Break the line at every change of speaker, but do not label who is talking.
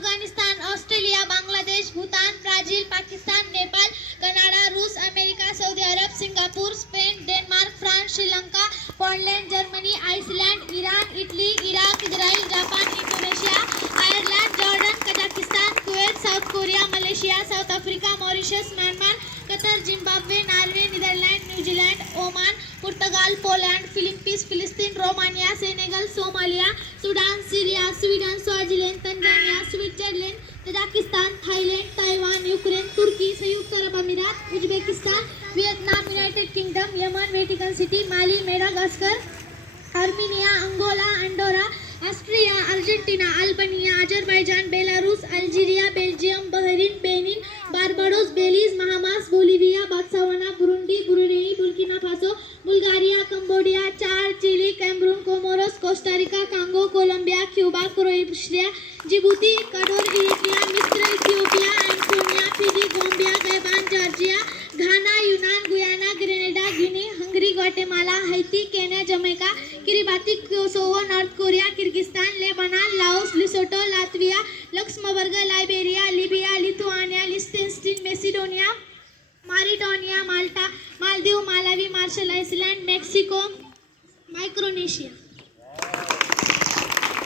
Afghanistan Australia Bangladesh Bhutan Brazil Pakistan Nepal Canada रूस America Saudi Arab Singapore Spain Denmark France Sri Lanka Poland Germany Iceland Iran Italy Iraq Israel Japan Indonesia Ireland Jordan Kazakhstan Kuwait South Korea Malaysia South Africa Mauritius Myanmar Qatar Zimbabwe Norway Netherland New Zealand Oman पुर्तगाल Poland Philippines फिलिस्तीन Romania Senegal Somalia Sudan Syria Sweden Swaziland Uzbekistan United Kingdom Yemen Vatican City Mali Madagascar Armenia Angola Andorra Austria Argentina Albania Azerbaijan Belarus Algeria Belgium Bahrain Benin Barbados Belize Bahamas Bolivia Botswana Burundi Brunei Burkina Faso Bulgaria Cambodia Chad Chile Cameroon Comoros Costa Rica Congo Colombia Cuba Croatia Djibouti Ecuador Eritrea मिस्र Ethiopia Estonia Fiji Gambia Gabon Georgia Jamaica, Kiribati Kosovo North Korea, Kyrgyzstan, Lebanon, Laos, Lesotho, Latvia, Luxembourg, Liberia, Libya, Lithuania Liechtenstein Macedonia, Mauritania, Malta, Maldives, Malawi, Marshall Iceland, Mexico Micronesia